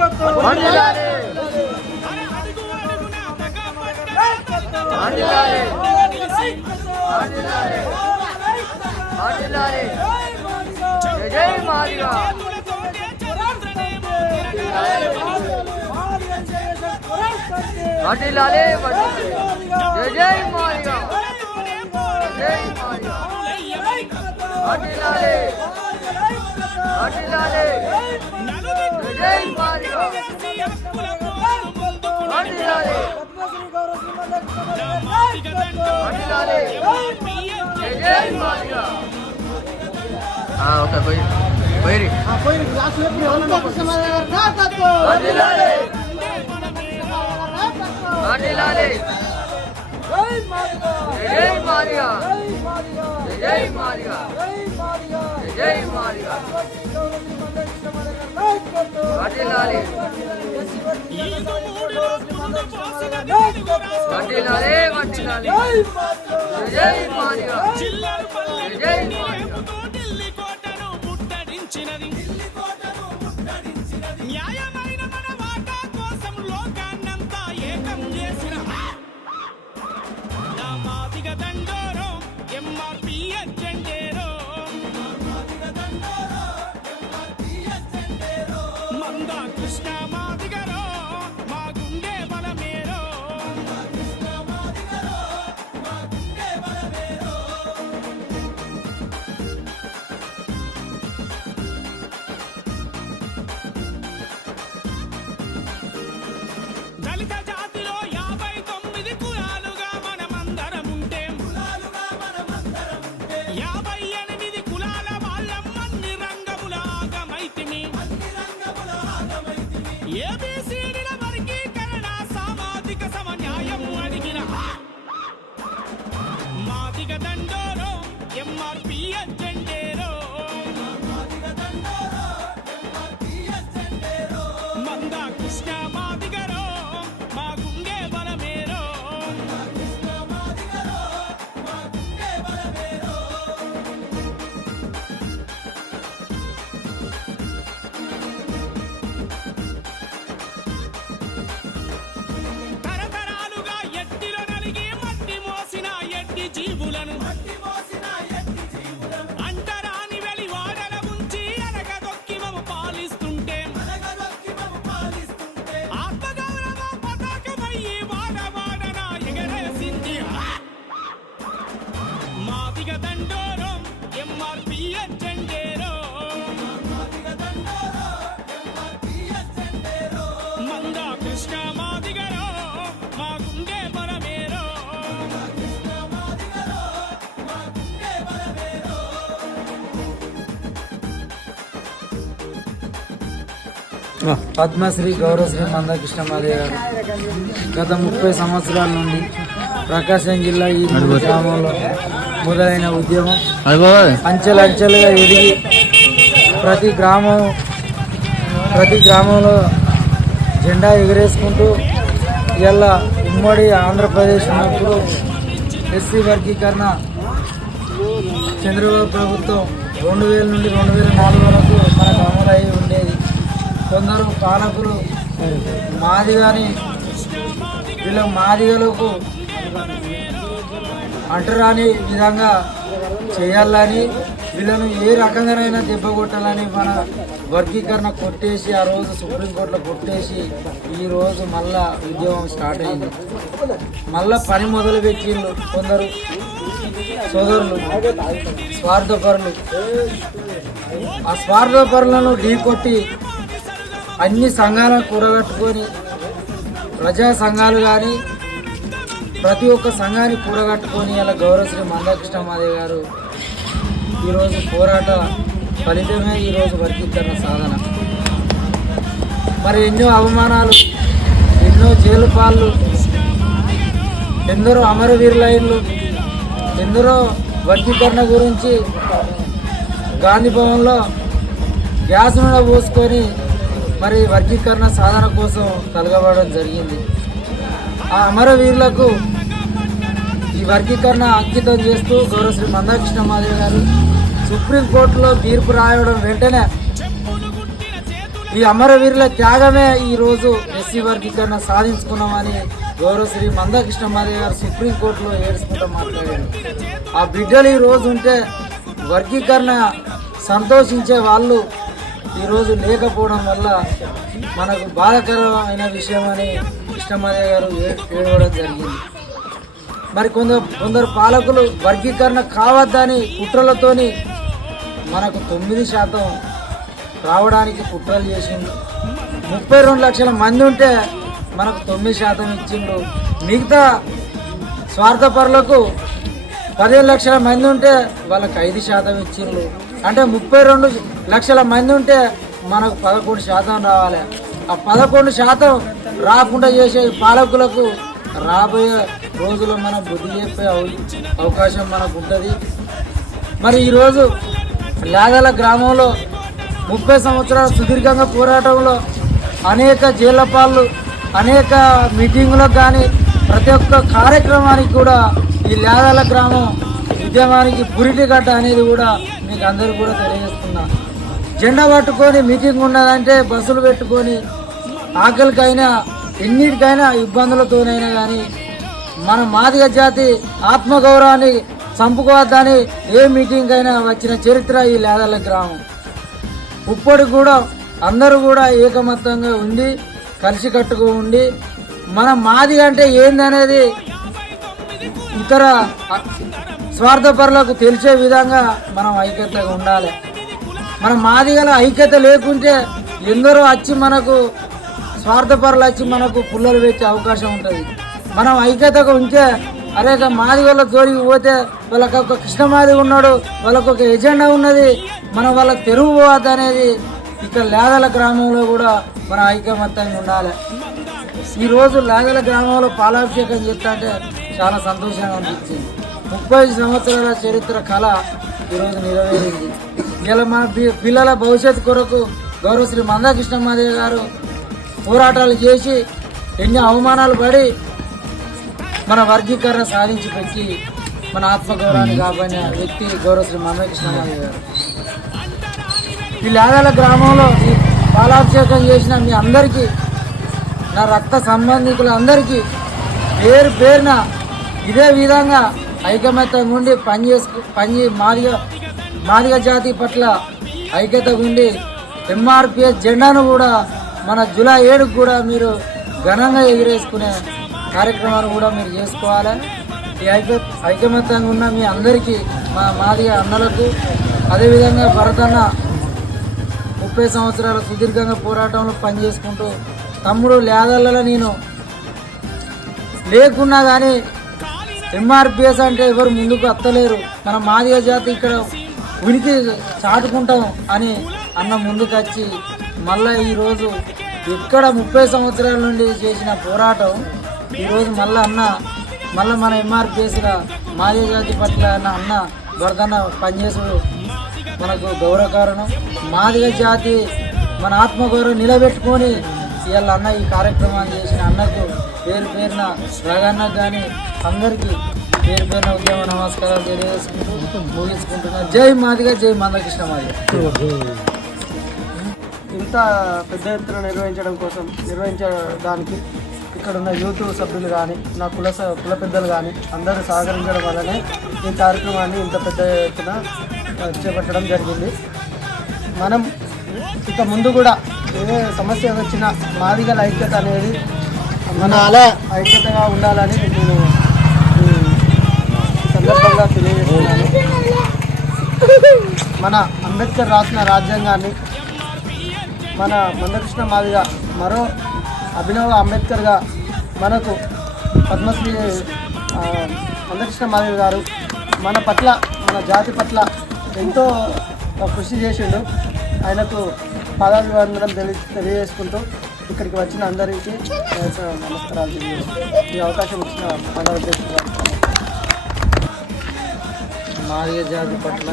జయ వందనాలి. వందనాలి. వందనాలి. వందనాలి. మాదిగా వందనాలి. వందనాలి. జై జై మాదిగా మాదిగా వందనాలి. వందనాలి. జై జై మాదిగా వందనాలి. వందనాలి. జై జై మాదిగా ఓకే పోయి పోయి వందనాలి. జై జై మాదిగా. జై జై మాదిగా జై మాదిగా. వందనాలి. వందనాలి. వందనాలి. జై జై మాదిగా. జై జై ఏబిసిడిల పద్మశ్రీ గౌరవశ్రీ మందకృష్ణ మాదే గారు. గత ముప్పై సంవత్సరాల నుండి ప్రకాశం జిల్లా ఈ గ్రామంలో మొదలైన ఉద్యమం అంచెలంచెలుగా ఎదిగి ప్రతి గ్రామం ప్రతి గ్రామంలో జెండా ఎగరేసుకుంటూ ఇలా ఉమ్మడి ఆంధ్రప్రదేశ్ ఉన్నప్పుడు ఎస్సీ వర్గీకరణ చంద్రబాబు ప్రభుత్వం రెండు వేల నుండి రెండు వేల నాలుగు వరకు మనకు అమలు అయి ఉండేది. కొందరు పాలకులు మాది కానీ వీళ్ళ మాదిగలకు అంటరాని విధంగా చేయాలని వీళ్ళను ఏ రకంగానైనా దెబ్బ కొట్టాలని మన వర్గీకరణ కొట్టేసి ఆ రోజు సుప్రీంకోర్టులో కొట్టేసి ఈరోజు మళ్ళీ మళ్ళా ఉద్యమం స్టార్ట్ అయింది. మళ్ళా పని మొదలు పెట్టిండ్రు కొందరు సోదరులు స్వార్థపరులు. ఆ స్వార్థపరులను ఢీకొట్టి అన్ని సంఘాలను కూడగట్టుకొని ప్రజా సంఘాలు కానీ ప్రతి ఒక్క సంఘాన్ని కూడగట్టుకొని అలా గౌరవశ్రీ మందకృష్ణ మాదేవ్ గారు ఈరోజు పోరాట ఫలితమే ఈరోజు వర్గీకరణ సాధన. మరి ఎన్నో అవమానాలు ఎన్నో జైలు పాళ్ళు ఎందరో అమరవీరులైన్లు ఎందరో వర్గీకరణ గురించి గాంధీ భవన్లో గ్యాస్ నూనె పోసుకొని మరి వర్గీకరణ సాధన కోసం కలగబడడం జరిగింది. ఆ అమరవీరులకు ఈ వర్గీకరణ అంకితం చేస్తూ గౌరవశ్రీ మందాకృష్ణ మాధవ్ గారు సుప్రీంకోర్టులో తీర్పు రాయడం వెంటనే ఈ అమరవీరుల త్యాగమే ఈరోజు ఎస్సీ వర్గీకరణ సాధించుకున్నామని గౌరవశ్రీ మందకృష్ణ మాధవ్ గారు సుప్రీంకోర్టులో ఏడుచుకుంటూ మాట్లాడారు. ఆ బిడ్డలు ఈ రోజు ఉంటే వర్గీకరణ సంతోషించే వాళ్ళు ఈరోజు లేకపోవడం వల్ల మనకు బాధాకరమైన విషయం అని కృష్ణమాదే గారు ఏడవడం జరిగింది. మరి కొందరు కొందరు పాలకులు వర్గీకరణ కావద్దని కుట్రలతోని మనకు తొమ్మిది శాతం రావడానికి కుట్రలు చేసిండు. ముప్పై రెండు లక్షల మంది ఉంటే మనకు తొమ్మిది శాతం ఇచ్చిండు. మిగతా స్వార్థపరులకు పదిహేను లక్షల మంది ఉంటే వాళ్ళకి ఐదు శాతం ఇచ్చిండ్రు అంటే ముప్పై రెండు లక్షల మంది ఉంటే మనకు పదకొండు శాతం రావాలి. ఆ పదకొండు శాతం రాకుండా చేసే పాలకులకు రాబోయే రోజుల్లో మనం బుద్ధి చెప్పే అవకాశం మనకు ఉంటుంది. మరి ఈరోజు లేదల గ్రామంలో ముప్పై సంవత్సరాల సుదీర్ఘంగా పోరాటంలో అనేక జైళ్ళ పాళ్ళు అనేక మీటింగులకు కానీ ప్రతి ఒక్క కార్యక్రమానికి కూడా ఈ లేదల గ్రామం ఉద్యమానికి పురిటి గడ్డ అనేది కూడా మీకు అందరూ కూడా తెలియజేస్తున్నా. జెండా పట్టుకొని మీటింగ్ ఉన్నదంటే బస్సులు పెట్టుకొని ఆకలికైనా ఎన్నిటికైనా ఇబ్బందులతోనైనా కానీ మన మాదిగ జాతి ఆత్మగౌరవాన్ని చంపుకోవద్దని ఏ మీటింగ్ అయినా వచ్చిన చరిత్ర ఈ లేదల గ్రామం. ఇప్పటికి కూడా అందరూ కూడా ఏకమత్తంగా ఉండి కలిసికట్టుగా ఉండి మన మాది అంటే ఏందనేది ఇతర స్వార్థపరులకు తెలిసే విధంగా మనం ఐక్యతగా ఉండాలి. మన మాదిగల ఐక్యత లేకుంటే ఎందరో వచ్చి మనకు స్వార్థపరులు వచ్చి మనకు పుల్లలు పెట్టే అవకాశం ఉంటుంది. మనం ఐక్యతగా ఉంటే అరే మాదిగల జోలికి పోతే వాళ్ళకి ఒక కృష్ణమాది ఉన్నాడు వాళ్ళకు ఒక ఎజెండా ఉన్నది మనం వాళ్ళ తెరువు పోవద్దు అనేది ఇక్కడ లేదల గ్రామంలో కూడా మన ఐకమత్యంగా ఉండాలి. ఈరోజు లేగల గ్రామంలో పాలాభిషేకం చేస్తా అంటే చాలా సంతోషంగా అనిపించింది. ముప్పై సంవత్సరాల చరిత్ర కళ ఈరోజు నెరవేరింది. ఇలా మన పిల్లల భవిష్యత్తు కొరకు గౌరవశ్రీ మందాకృష్ణమాదేవి గారు పోరాటాలు చేసి ఎన్ని అవమానాలు పడి మన వర్గీకరణ సాధించి పెట్టి మన ఆత్మగౌరవాన్ని కాపాడిన వ్యక్తి గౌరవశ్రీ మందకృష్ణమాదేవి గారు. ఈ లేదాల గ్రామంలో ఈ పాలాభిషేకం చేసిన మీ అందరికీ నా రక్త సంబంధికులందరికీ పేరు పేరున ఇదే విధంగా ఐకమత్యంగా ఉండి పని చేసుకు పని మాదిగ మాదిగ జాతి పట్ల ఐక్యత ఉండి ఎంఆర్పిఎస్ జెండాను కూడా మన జూలై ఏడుకు కూడా మీరు ఘనంగా ఎగిరేసుకునే కార్యక్రమాలు కూడా మీరు చేసుకోవాలి? ఈ ఐక్య ఐకమత్యంగా ఉన్న మీ అందరికీ మా మాదిగ అన్నలకు అదేవిధంగా భరతన్న ముప్పై సంవత్సరాల సుదీర్ఘంగా పోరాటంలో పనిచేసుకుంటూ తమ్ముడు లేదల్లలో నేను లేకున్నా కానీ ఎంఆర్పిఎస్ అంటే ఎవరు ముందుకు అత్తలేరు మన మాదిగ జాతి ఇక్కడ ఉనికి చాటుకుంటాం అని అన్న ముందుకు వచ్చి మళ్ళా ఈరోజు ఎక్కడ ముప్పై సంవత్సరాల నుండి చేసిన పోరాటం ఈరోజు మళ్ళీ అన్న మళ్ళీ మన ఎంఆర్పిఎస్గా మాదిగ జాతి పట్ల అన్న అన్న వరదన్న పనిచేసుడు మనకు గౌరవ కారణం మాదిగ జాతి మన ఆత్మగౌరవం నిలబెట్టుకొని ఇవాళ అన్న ఈ కార్యక్రమాన్ని చేసిన అన్నకు పేరు పేరున రగన్న కానీ అందరికీ పేరు పేరున ఉద్యమ నమస్కారాలు తెలియజేసుకుంటూ ముగించుకుంటున్నా. జై మాదిగా జై మందకృష్ణ మాదిగ. ఇంత పెద్ద ఎత్తున నిర్వహించడం కోసం నిర్వహించడానికి ఇక్కడ ఉన్న యూత్ సభ్యులు కానీ నా కుల స- కుల పెద్దలు కానీ అందరూ సహకరించడం వల్లనే ఈ కార్యక్రమాన్ని ఇంత పెద్ద ఎత్తున చేపట్టడం జరిగింది. మనం ఇక ముందు కూడా ఏ సమస్య వచ్చినా మాదిగల ఐక్యత అనేది మన ఐక్యతగా ఉండాలని నేను సందర్భంగా తెలియజేస్తున్నాను. మన అంబేద్కర్ రాసిన రాజ్యాంగాన్ని మన మందకృష్ణ మాదిగ మరో అభినవ అంబేద్కర్గా మనకు పద్మశ్రీ మందకృష్ణ మాదిగ గారు మన పట్ల మన జాతి పట్ల ఎంతో కృషి చేసిండు. ఆయనకు పాదాభివందనం తెలి తెలియజేసుకుంటూ ఇక్కడికి వచ్చిన అందరికీ నమస్కారాలు ఈ అవకాశం ఇచ్చిన మండల మాదిగ జాతి పట్ల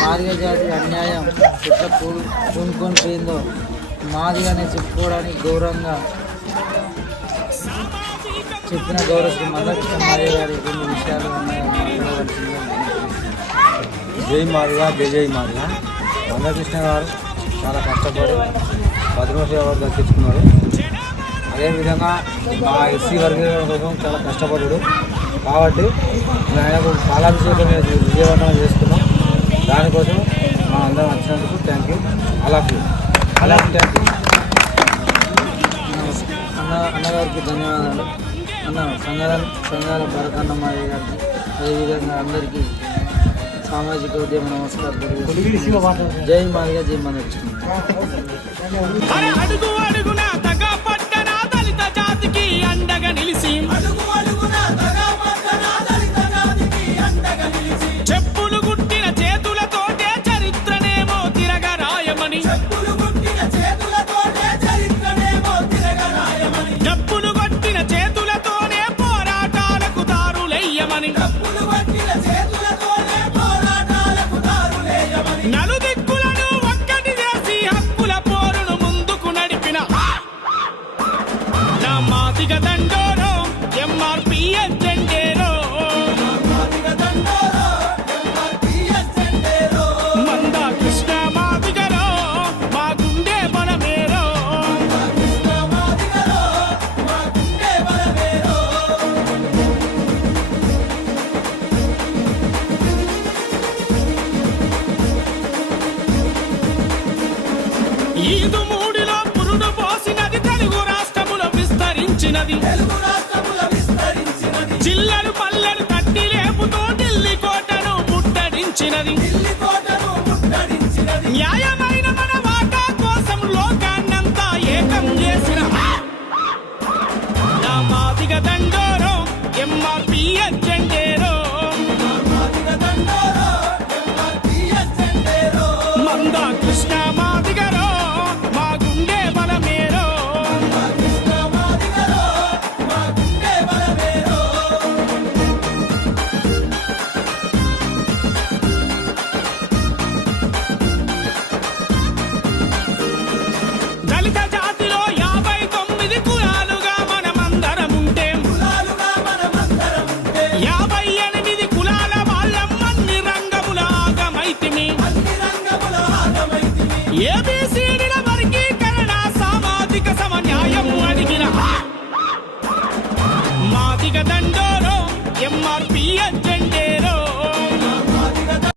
మాదిగ జాతి అన్యాయం ఎట్లా కూ కూనుకొని పోయిందో మాదిగానే చెప్పుకోవడానికి గౌరవంగా చెప్పిన గౌరవ శ్రీ మందకృష్ణ మాదిగ గారి కొన్ని విషయాలు ఉన్నాయి. జై మాదిగా జై జై మాదిగా. మల్లకృష్ణ గారు చాలా కష్టపడి పద్మశ్రీ అవార్డు దక్కించుకున్నాడు అదేవిధంగా మా ఎస్సీ వర్గీకరణ కోసం చాలా కష్టపడ్డాడు. కాబట్టి ఆయనకు పాలాభిషేకం విజయవంతం చేసుకున్నాం. దానికోసం మా అందరం వచ్చినందుకు థ్యాంక్ యూ అలాగే అలాగే థ్యాంక్ యూ అన్న అన్నగారికి ధన్యవాదాలు. అన్న సంగారం సంగారం భరతన్నమ్మాయి గారికి అదేవిధంగా అందరికీ సామాజిక ఉద్యమ నమస్కారం. జై మాదిగా జై మందకృష్ణ అరే అడుగు అడుగున తగ పట్టణ దళిత జాతికి అండగా నిలిసి ఈదు మూడిలో పురుడు పోసినది తెలుగు రాష్ట్రములో విస్తరించినది. తెలుగు చిల్లరు పల్లెలు కట్టి రేపుతో ఢిల్లీ కోటను ముట్టడించినది. న్యాయమైన మన